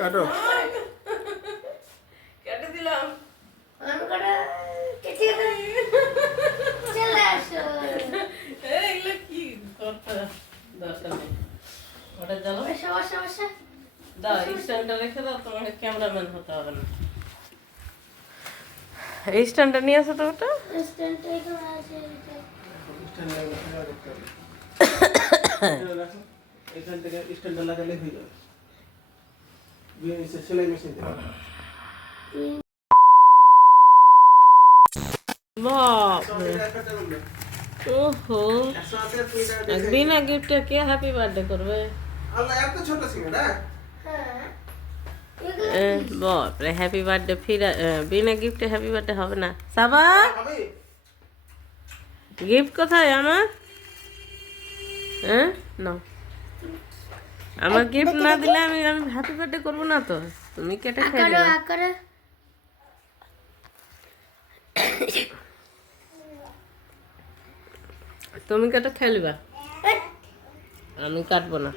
কাটো কেটে দিলাম। আমি করে কেটে চলে আসো। এগুলো কি করতে দরকার নেই। ওটা জ্বালো। বসে বসে বসে দাও স্ট্যান্ডটা রেখে দাও, তোমাকে ক্যামেরাম্যান হতে হবে না। এই স্ট্যান্ডটা নিয়ে আসো তো ওটা। স্ট্যান্ডটা এখানে আছে এটা। এখান থেকে স্ট্যান্ডটা লাগালে হয়ে যাবে। সেলাই মেশিন বাপরে ওহো, বিনা গিফটে কে হ্যাপি বার্থডে করবে? আল্লাহ এত ছোট ছিল না। হ্যাঁ বাপরে হ্যাপি বার্থডে ফির বিনা গিফটে হ্যাপি বার্থডে হবে না। সাবা হবে গিফট কোথায় আমার? হ্যাঁ নাও, আমার গিফট না দিলে আমি হ্যাপি বার্থডে করবো না তো। তুমি কেটে খেয়ে আকারে দিও। আকারে তুমি কেটে খেলবা, আমি কাটবো না।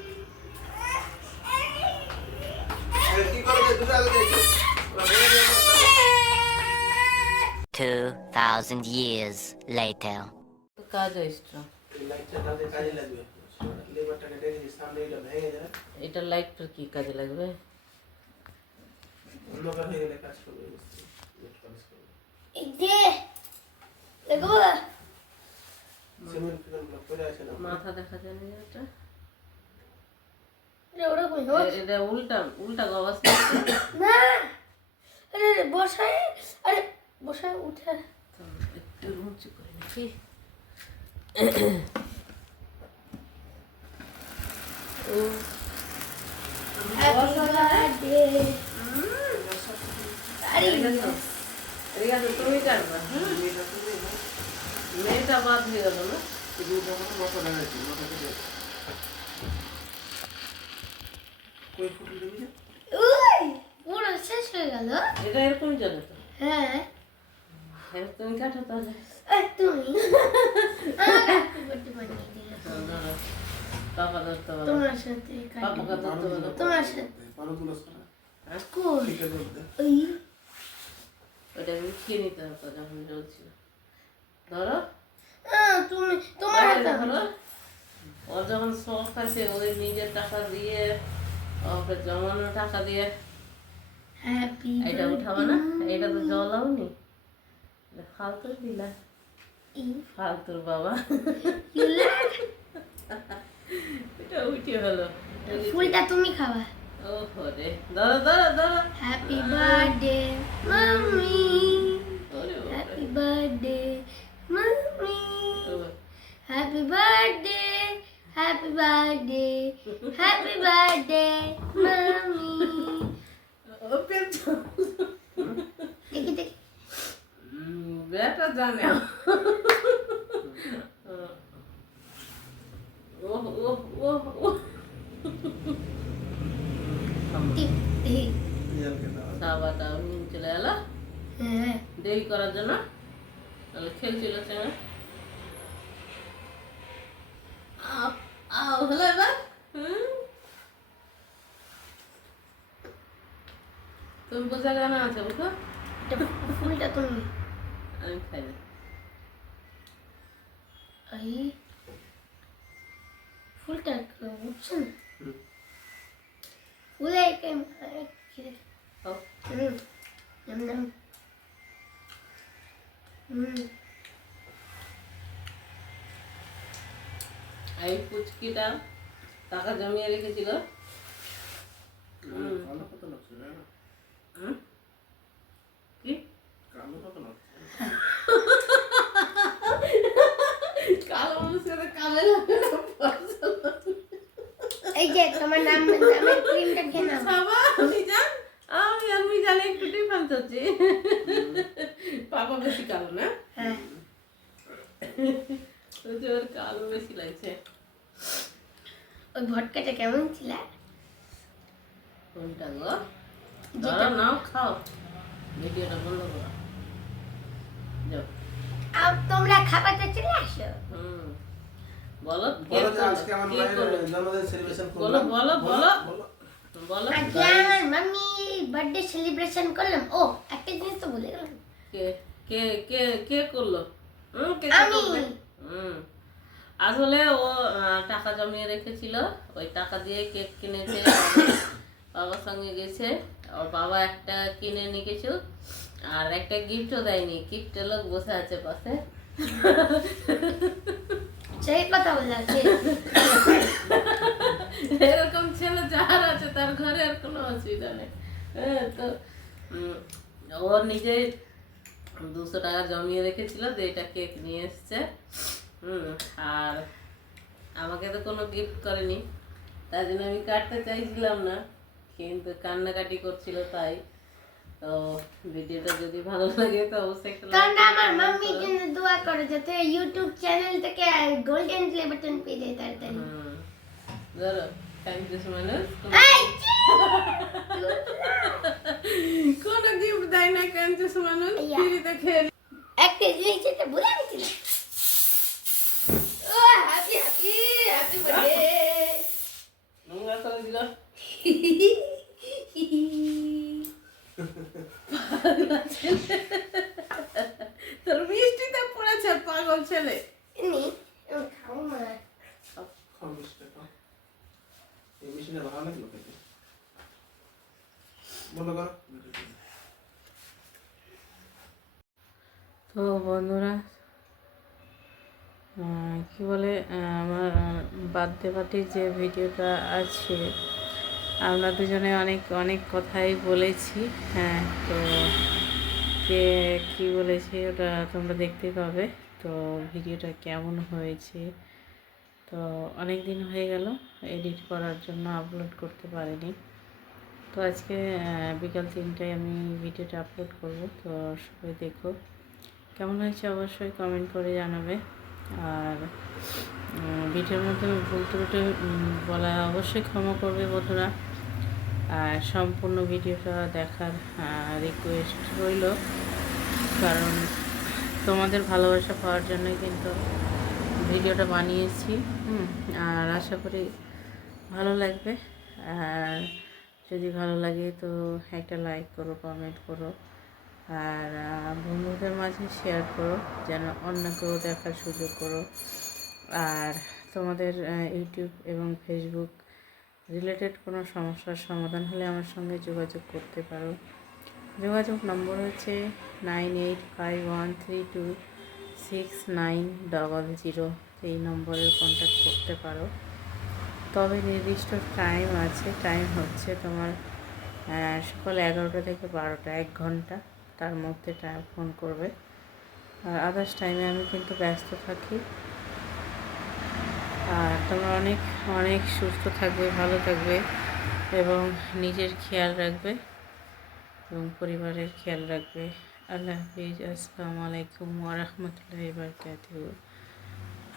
কি করবে দুটো আগে দেখো 2,000 years later. কাজ এক্সট্রা, এই লাইটটা তাতে কাজে লাগবে। লেবারটাকে ডেকে দিই, সামনে এটা ভেঙে যায়, এটা লাইটটার কি কাজে লাগবে? অন্ধকার হয়ে গেলে কাজ করবে। নেট কাজ করবে। এই যে দেখো সিমেন্ট ফিমেন্ট পড়ে আছে না। মাথা দেখা যায় না এটা। রে ওরা কই হো এটা উল্টা উল্টা গবাস না আরে বসায় আরে বসায় উঠে একটু উঁচু করে নাকি। হ্যাপি বার্থডে আরে ঠিক আছে তুমি কাটবা। মেয়েটা বাদ হয়ে গেল না। কই ফুটে দেবি না? ওই পুরো শেষ হয়ে গেল। এটা এরকমই চলে তো। হ্যাঁ তুমি কাটো তাহলে। এই তুমি আমাকে হ্যাপি বার্থডে বানিয়ে দিলে ধরো, পাপা ধরতে বলো। তোমার সাথে পাপাকে ধরতে বলো। তোমার সাথে পারো তুলো সারা। কই ঠিক আছে বলতে। ওই ওটা মিশিয়ে নিতে হতো যখন জ্বলছিল। ধরো তুমি তোমার হাতে ধরো, ওর যখন শখ আছে ওই নিজের টাকা দিয়ে, ওকে জমানো টাকা দিয়ে হ্যাপি এটা উঠাবো না। এটা তো জ্বলাওনি, ফালতু দিলা, ফালতুর বাবা। এটা উঠে হলো। ফুলটা তুমি খাবা ওহো রে, ধরো ধরো ধরো। হ্যাপি বার্থডে মাম্মি ওরে বাবা। হ্যাপি বার্থডে মাম্মি ও, happy birthday happy birthday happy birthday mummy ও পেট দেখি দেখি বেটা জানে। ও ও ও ও টিপ দেখি রিয়ালকে দাও। সাবাটা নিয়ে চলে এলো হ্যাঁ দেরি করার জন্য। তাহলে খেলছিল সঙ্গে। হলো এবার। তুমি বোঝা কেন আছে বুঝো? এটা ফুলটা তুমি আমি খাই না। এই ফুলটা উঠছে না ফুলে খাও। এই পুচকিটা টাকা জমিয়ে রেখেছিল। কালো কত লাগছে না? হুম? কি কালো কত লাগছে? কালো মানুষের কালো লাগে না, ফর্সা লাগে। এই যে তোমার নামের ক্রিমটা খেয়ে নাও বাবা মিজান, আমি মিজান একটু টিফান চাচ্ছি। পাপা বেশি কালো না? হ্যাঁ ওই যে ওর কালো বেশি লাগছে। ওই ভটকাটা কেমন ছিল কোনটা গো? ধরো নাও খাও, ভিডিওটা বন্ধ করো। যাও। আর তোমরা খাবারটা চলে আসো বলো বলো যে আজকে আমার মায়ের জন্মদিন সেলিব্রেশন বলো করলাম। বলো বলো বলো। আজকে আমার মা মাম্মি বার্থডে সেলিব্রেশন করলাম। ও একটা জিনিস তো ভুলে গেলাম। কে কে কে কে করলো? কে আমি। করবে? আসলে ও টাকা জমিয়ে রেখেছিল, ওই টাকা দিয়ে কেক কিনেছে। বাবার সঙ্গে গেছে, ওর বাবা একটা কিনে নিয়ে গেছে, আর একটা গিফটও দেয়নি। গিফটের লোক বসে আছে পাশে। সেই কথা বলছে। এরকম ছেলে যার আছে তার ঘরে আর কোনো অসুবিধা নেই। তো ও নিজে 200 টাকা জমিয়ে রেখেছিল, যে এটা কেক নিয়ে এসছে। আর আমাকে তো কোনো গিফট করেনি, তাই জন্য আমি কাটতে চাইছিলাম না, কিন্তু কান্নাকাটি করছিল। তাই তো ভিডিওটা যদি ভালো লাগে তো অবশ্যই একটা কারণ like আমার comment মাম্মির করো। জন্য দোয়া করো যাতে ইউটিউব চ্যানেল থেকে গোল্ডেন প্লে বাটন পেয়ে যায় তাড়াতাড়ি। ধরো থ্যাংক ইউ সো মাচ। এই, কোনো গিফট দেয় না, থ্যাংক ইউ সো মাচ। ইয়া। ফ্রিতে খেয়ে একটা জিনিস এটা ভুলে গেছিলাম। ও হ্যাপি হ্যাপি হ্যাপি বার্থডে। নোংরা করে দিল। তোর মিষ্টিতে পড়েছে পাগল ছেলে। নি খাও না। খাও মিষ্টি খাও। এই মিষ্টিটা ভালো লাগলো খেতে। বলো করো। তো বন্ধুরা, কি বলে, আমার বার্থডে পার্টির যে ভিডিওটা আছে, আমরা দুজনে অনেক অনেক কথাই বলেছি। হ্যাঁ, তো কে কী বলেছি ওটা তোমরা দেখতে পাবে। তো ভিডিওটা কেমন হয়েছে, তো অনেক দিন হয়ে গেল এডিট করার জন্য আপলোড করতে পারিনি। তো আজকে বিকাল 3টায় আমি ভিডিওটা আপলোড করব। তো সবাই দেখো, কেমন হয়েছে অবশ্যই কমেন্ট করে জানাবে। আর ভিডিওর মধ্যে ভুল ত্রুটি বলা অবশ্যই ক্ষমা করবে বন্ধুরা। আর সম্পূর্ণ ভিডিওটা দেখার রিকোয়েস্ট রইল, কারণ তোমাদের ভালোবাসা পাওয়ার জন্যই কিন্তু ভিডিওটা বানিয়েছি। আর আশা করি ভালো লাগবে। আর যদি ভালো লাগে তো একটা লাইক করো, কমেন্ট করো, আর বন্ধুদের মাঝে শেয়ার করো, যেন অন্যকেও দেখার সুযোগ করো। আর তোমাদের ইউটিউব এবং ফেসবুক রিলেটেড কোনো সমস্যার সমাধান হলে আমার সঙ্গে যোগাযোগ করতে পারো। যোগাযোগ নম্বর হচ্ছে 9851326900। এই নম্বরে কন্ট্যাক্ট করতে পারো। তবে নির্দিষ্ট টাইম আছে, টাইম হচ্ছে তোমার সকাল 11টা থেকে 12টা, 1 ঘন্টা, তার মধ্যে ফোন করবে। আর আদার্স টাইমে আমি কিন্তু ব্যস্ত থাকি। আর তোমরা অনেক অনেক সুস্থ থাকবে, ভালো থাকবে এবং নিজের খেয়াল রাখবে এবং পরিবারের খেয়াল রাখবে। আল্লাহ হাফিজ। আসসালামু আলাইকুম ওয়া রাহমাতুল্লাহি ওয়া বারাকাতুহু।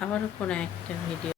আবারও কোনো একটা ভিডিও